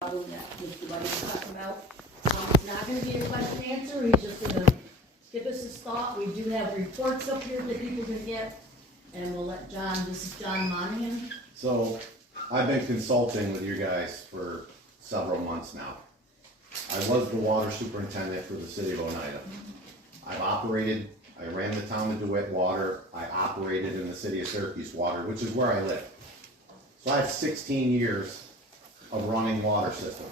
problem that Mr. Buddy's talking about. It's not gonna be a question and answer, he's just gonna give us his thought. We do have reports up here that people can get, and we'll let John, this is John Monahan. So, I've been consulting with you guys for several months now. I was the water superintendent for the city of Oneida. I ran the town of DeWitt Water, I operated in the city of Syracuse Water, which is where I live. So I have 16 years of running water system.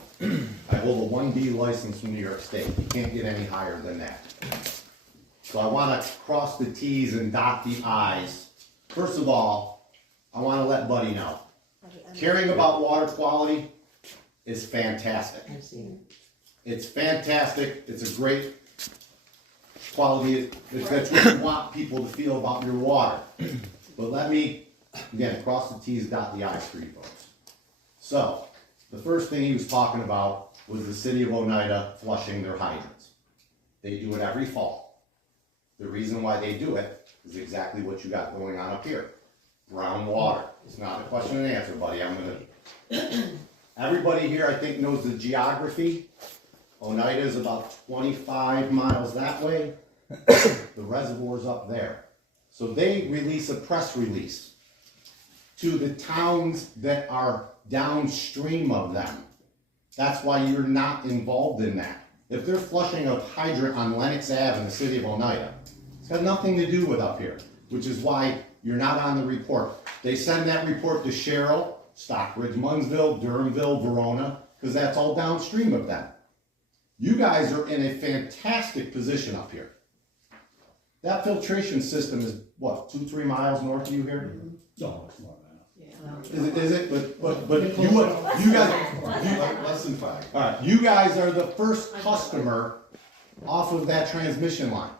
I hold a 1B license from New York State. You can't get any higher than that. So I want to cross the T's and dot the I's. First of all, I want to let Buddy know. Caring about water quality is fantastic. I've seen it. It's fantastic. It's a great quality. That's what you want people to feel about your water. But let me, again, cross the T's, dot the I's for you folks. So, the first thing he was talking about was the city of Oneida flushing their hydrants. They do it every fall. The reason why they do it is exactly what you got going on up here. Brown water. It's not a question and answer, buddy. Everybody here, I think, knows the geography. Oneida is about 25 miles that way. The reservoir's up there. So they release a press release to the towns that are downstream of them. That's why you're not involved in that. If they're flushing a hydrant on Lenox Ave in the city of Oneida, it's got nothing to do with up here, which is why you're not on the report. They send that report to Sherrill, Stockbridge, Munsville, Durhamville, Verona, because that's all downstream of them. You guys are in a fantastic position up here. That filtration system is, what, 2-3 miles north of you here? No, it's not that. Is it? But you guys, Less than 5. all right, you guys are the first customer off of that transmission line.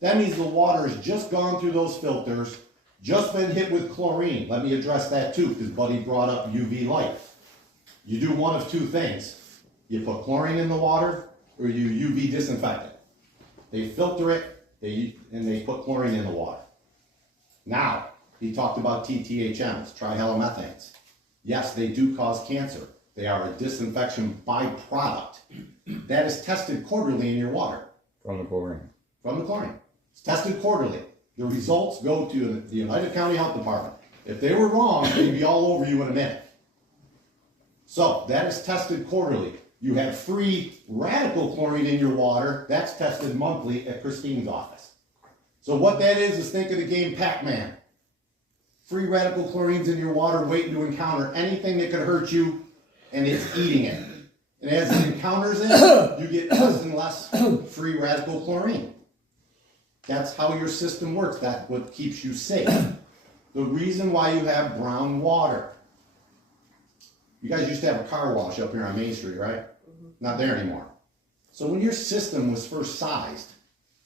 That means the water has just gone through those filters, just been hit with chlorine. Let me address that too, because Buddy brought up UV light. You do one of two things. You put chlorine in the water, or you UV disinfect it. They filter it, and they put chlorine in the water. Now, he talked about TTHMs, trihalomethanes. Yes, they do cause cancer. They are a disinfection byproduct. That is tested quarterly in your water. From the chlorine. From the chlorine. It's tested quarterly. The results go to the United County Health Department. If they were wrong, they'd be all over you in a minute. So, that is tested quarterly. You have free radical chlorine in your water. That's tested monthly at Christine's office. So what that is think of the game Pac-Man. Free radical chlorines in your water waiting to encounter anything that could hurt you, and it's eating it. And as it encounters it, you get less and less free radical chlorine. That's how your system works. That's what keeps you safe. The reason why you have brown water. You guys used to have a car wash up here on Main Street, right? Not there anymore. So when your system was first sized,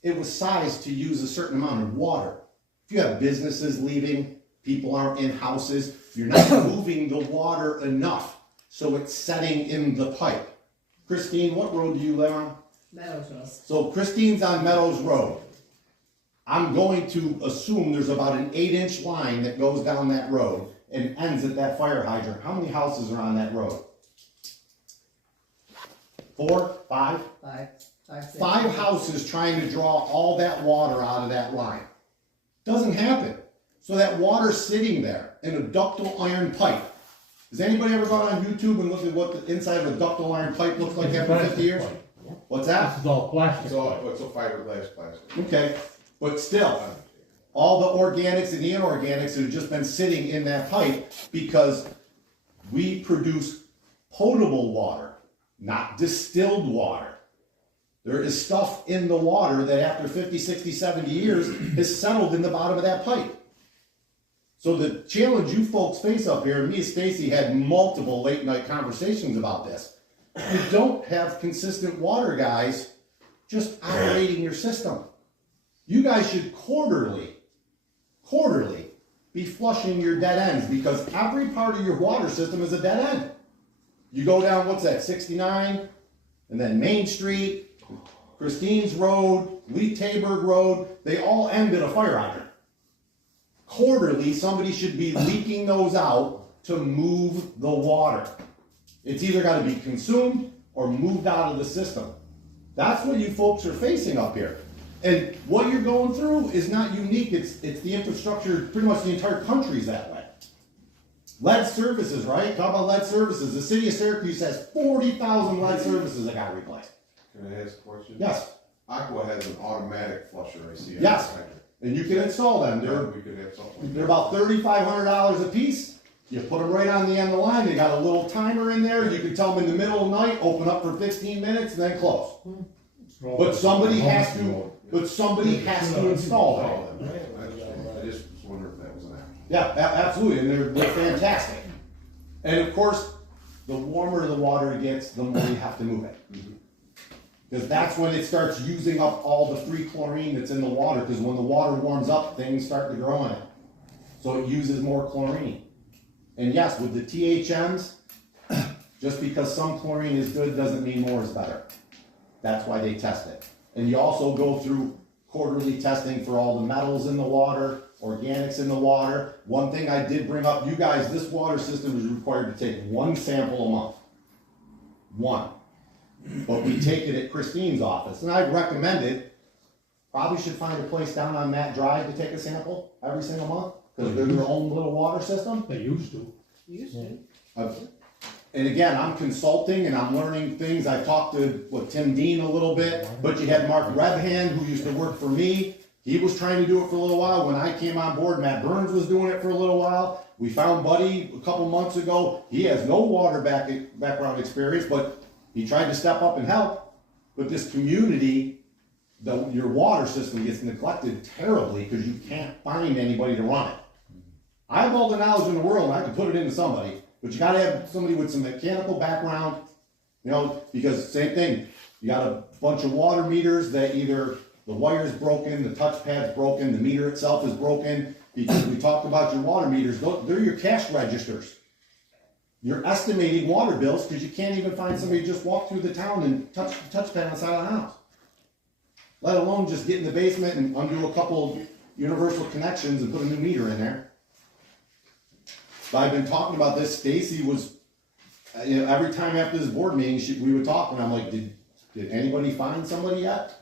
it was sized to use a certain amount of water. If you have businesses leaving, people aren't in houses, you're not moving the water enough, so it's setting in the pipe. Christine, what road do you live on? Meadows Road. So Christine's on Meadows Road. I'm going to assume there's about an 8-inch line that goes down that road and ends at that fire hydrant. How many houses are on that road? 4, 5? 5, 6. 5 houses trying to draw all that water out of that line. Doesn't happen. So that water's sitting there in a ductile iron pipe. Has anybody ever gone on YouTube and looked at what the inside of a ductile iron pipe looks like after 50 years? What's that? This is all plastic. It's a fiberglass plastic. Okay, but still, all the organics and the inorganics have just been sitting in that pipe because we produce potable water, not distilled water. There is stuff in the water that after 50, 60, 70 years has settled in the bottom of that pipe. So the challenge you folks face up here, and me and Stacy had multiple late night conversations about this. You don't have consistent water guys just operating your system. You guys should quarterly be flushing your dead ends, because every part of your water system is a dead end. You go down, what's that, 69, and then Main Street, Christine's Road, Lee Taberg Road, they all end at a fire hydrant. Quarterly, somebody should be leaking those out to move the water. It's either gotta be consumed or moved out of the system. That's what you folks are facing up here. And what you're going through is not unique, it's the infrastructure, pretty much the entire country's that way. Lead services, right? Talk about lead services. The city of Syracuse has 40,000 lead services that got replaced. Can I ask a question? Yes, Aqua has an automatic flusher, I see. Yes. and you can install them. We could have something. They're about $3,500 a piece. You put them right on the end of the line. They got a little timer in there. You can tell them in the middle of the night, open up for 15 minutes, and then close. But somebody has to. But somebody has to install them. I just was wondering if that was an act. Yeah, absolutely, and they're fantastic. And of course, the warmer the water gets, the more you have to move it. Because that's when it starts using up all the free chlorine that's in the water, because when the water warms up, things start to grow in it. So it uses more chlorine. And yes, with the THMs, just because some chlorine is good doesn't mean more is better. That's why they test it. And you also go through quarterly testing for all the metals in the water, organics in the water. One thing I did bring up, you guys, this water system is required to take one sample a month. One. But we take it at Christine's office, and I'd recommend it. Probably should find a place down on Matt Drive to take a sample every single month, because they're their own little water system. They used to. And again, I'm consulting and I'm learning things. I've talked to Tim Dean a little bit, but you had Mark Rebhand, who used to work for me. He was trying to do it for a little while. When I came on board, Matt Burns was doing it for a little while. We found Buddy a couple months ago. He has no water background experience, but he tried to step up and help. But this community, your water system gets neglected terribly because you can't find anybody to run it. I have all the knowledge in the world and I can put it into somebody, but you gotta have somebody with some mechanical background, because same thing, you got a bunch of water meters that either the wire's broken, the touchpad's broken, the meter itself is broken, because we talked about your water meters, they're your cash registers. You're estimating water bills because you can't even find somebody to just walk through the town and touch the touchpad on the side of the house. Let alone just get in the basement and undo a couple universal connections and put a new meter in there. But I've been talking about this. Stacy was, every time after this board meeting, we would talk, and I'm like, did anybody find somebody yet?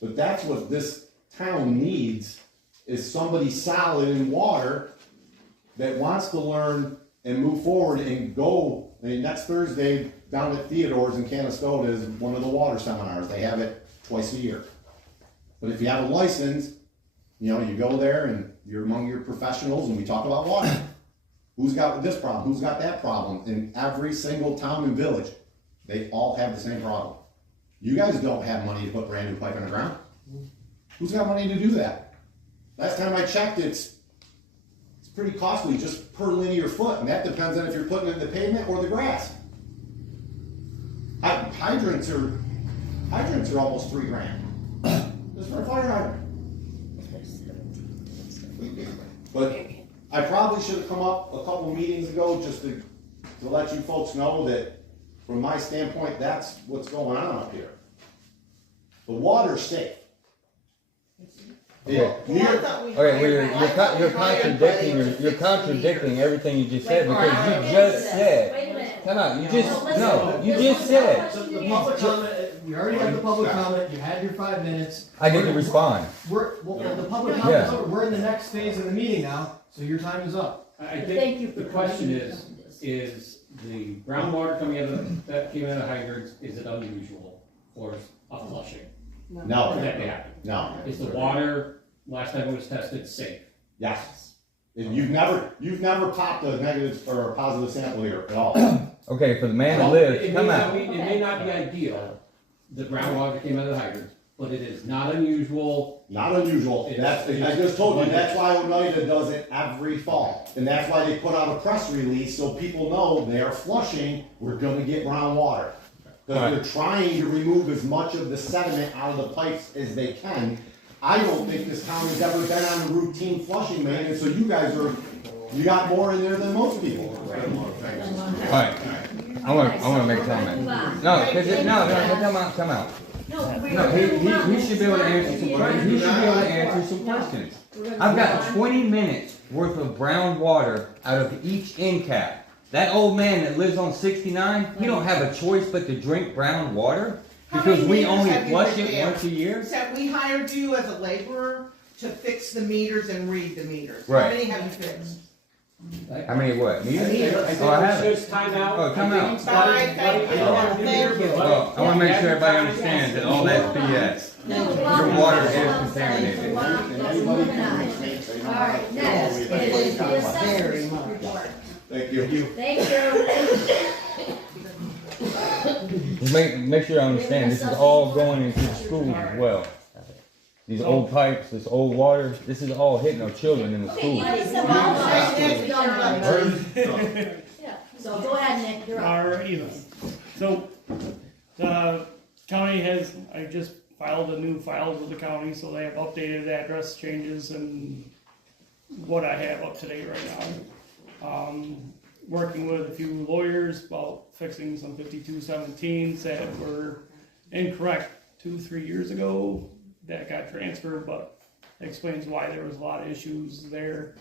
But that's what this town needs, is somebody solid in water that wants to learn and move forward and go. I mean, next Thursday down at Theodore's in Canastota is one of the water seminars. They have it twice a year. But if you have a license, you go there and you're among your professionals and we talk about water. Who's got this problem? Who's got that problem? In every single town and village, they all have the same problem. You guys don't have money to put brand new pipe in the ground. Who's got money to do that? Last time I checked, it's pretty costly just per linear foot, and that depends on if you're putting it in the pavement or the grass. Hydrants are almost $3,000 just for a fire hydrant. But I probably should have come up a couple meetings ago just to let you folks know that from my standpoint, that's what's going on up here. The water's safe. Okay, you're contradicting everything you just said, because you just said. Wait a minute. Come on, you just said. The public comment, you already had the public comment, you had your 5 minutes. I get to respond. The public comment's over, we're in the next phase of the meeting now, so your time is up. I Thank you think for the question coming to this. is the groundwater coming out of, that came out of hydrants, is it unusual for a flushing? No, For that to happen? no. Is the water, last time it was tested, safe? Yes. And you've never popped a negative or a positive sample here at all. Okay, for the man who Well, lives, it come may out. not be- It may not be ideal, the groundwater came out of the hydrants, but it is not unusual. Not unusual. I just told you, that's why Oneida does it every fall. And that's why they put out a press release so people know they are flushing, we're gonna get brown water. Because they're trying to remove as much of the sediment out of the pipes as they can. I don't think this town has ever been on a routine flushing maintenance, so you guys you got more in there than most people. Alright, I wanna make a comment. No, come out. No, he should be able to answer some questions. He should be able to answer some questions. I've got 20 minutes worth of brown water out of each end cap. That old man that lives on 69, he don't have a choice but to drink brown water How because many we meters only have you flush been it there? once a year. Said we hired you as a laborer to fix the meters and read the meters. How Right. many have you fixed? How many what? Meters? I think Oh, I have it. it's just time out. Oh, time out. Bye, thank you. Thank you. Well, I wanna make sure everybody understands that all that's BS. Your water is contaminated. Alright, next is the assessor's report. Thank you. Thank you. Just make sure I understand, this is all going into the schools as well. These old pipes, this old water, this is all hitting our children in the schools. Yeah, so go ahead, Nick, you're up. Alright, so, the county has, I just filed a new file with the county, so they have updated address changes and what I have up to date right now. Working with a few lawyers about fixing some 5217s that were incorrect 2-3 years ago, that got transferred, but explains why there was a lot of issues there.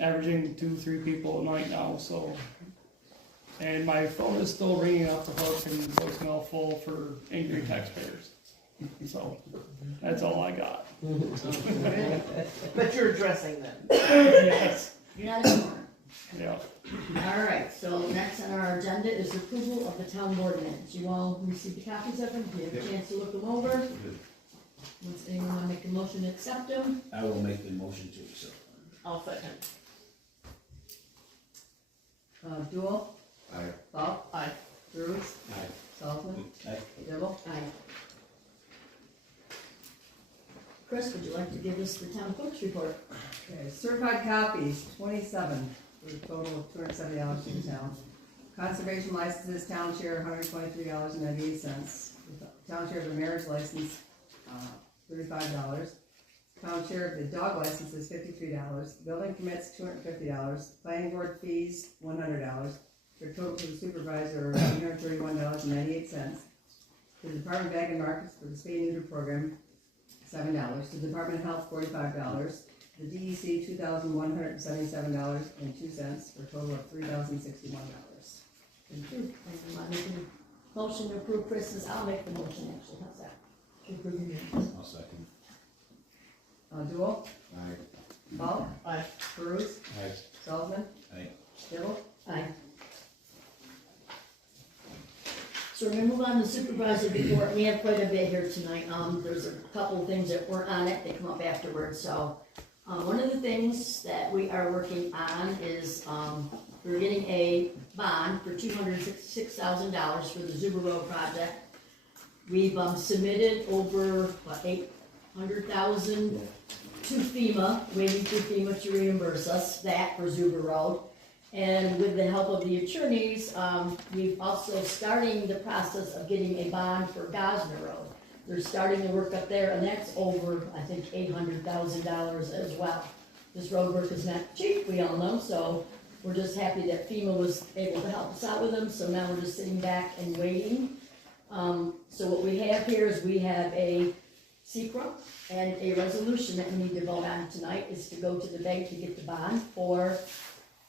Averaging 2-3 people a night now, so. And my phone is still ringing off the hook and voicemail full for angry taxpayers. So, that's all I got. But you're addressing them. Yes, You're not anymore. yeah. Alright, so next on our agenda is approval of the town board minutes. You all received the copies of them, do you have a chance to look them over? Does anyone wanna make a motion to accept them? I will make the motion to accept. I'll second. Duel, Aye. Bob, Aye. Bruce, Aye. Sullivan, Aye. Devil, aye. Chris, would you like to give us the town clerk's report? Okay, certified copies, 27, for a total of $270 to the town. Conservation licenses, town share, $123.98. Town share of the marriage license, $35. Town share of the dog license is $53. Building permits, $250. Planning board fees, $100. For a total to the supervisor, $131.98. To the Department of Ag and Markets for the spay and neuter program, $7. To the Department of Health, $45. The DEC, $2,177.02, for a total of $3,061. Thank you. Anyone make a motion to approve Chris's, I'll make the motion actually, how's that? To approve your minutes. I'll second. Duel, Aye. Paul, Aye. Bruce, Aye. Sullivan, Aye. Dibble. Aye. So we're gonna move on to supervisor report, we have quite a bit here tonight, there's a couple of things that weren't on it, they come up afterwards, so. One of the things that we are working on is, we're getting a bond for $266,000 for the Zuber Road project. We've, submitted over, 800,000 to FEMA, waiting for FEMA to reimburse us that for Zuber Road. And with the help of the attorneys, we've also starting the process of getting a bond for Gosner Road. They're starting to work up there, and that's over, I think, $800,000 as well. This road work is not cheap, we all know, so we're just happy that FEMA was able to help us out with them, so now we're just sitting back and waiting. So what we have here is we have a secret and a resolution that we need to vote on tonight, is to go to the bank to get the bond for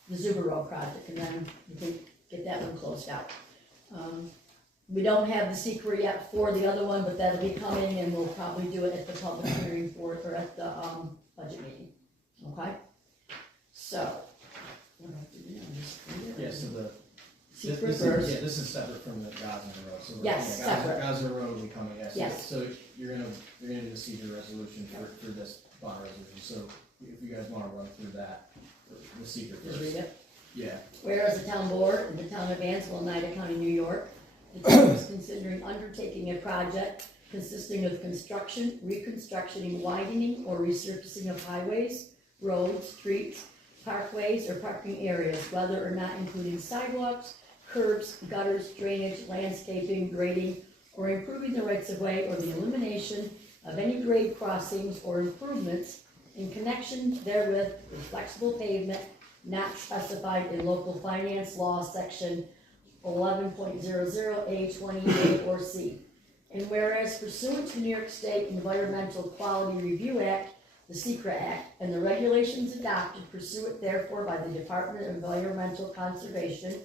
the Zuber Road project, and then we can get that one closed out. We don't have the secret yet for the other one, but that'll be coming, and we'll probably do it at the public hearing for it, or at the, budget meeting, okay? So. what do I have to do now? Just read it? Yeah, so Secret this first. is, yeah, this is separate from the Gosner Road, so. Yes, yeah, separate. Gosner Road will be coming, yes. Yes. So you're gonna receive your resolution for this bond resolution, so if you guys wanna run through that, the secret Just first. read it. Yeah, Whereas the town board in the town of Annsville, Oneida County, New York, the town is considering undertaking a project consisting of construction, reconstruction, widening, or resurfacing of highways, roads, streets, parkways, or parking areas, whether or not including sidewalks, curbs, gutters, drainage, landscaping, grading, or improving the rights of way, or the elimination of any grade crossings or improvements in connection therewith with flexible pavement not specified in local finance law section 11.00A28 or C. And whereas pursuant to New York State Environmental Quality Review Act, the Secret Act, and the regulations adopted pursuant therefore by the Department of Environmental Conservation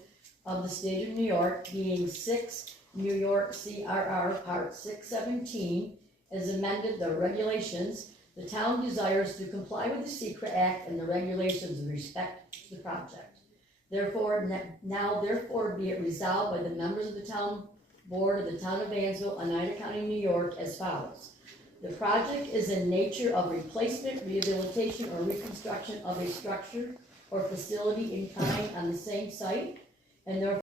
of the State of New York, being 6 New York CRR Part 617, as amended the regulations, the town desires to comply with the Secret Act and the regulations with respect to the project. Therefore, therefore be it resolved by the members of the town board of the town of Annsville, Oneida County, New York, as follows. The project is in nature of replacement, rehabilitation, or reconstruction of a structure or facility in kind on the same site, and therefore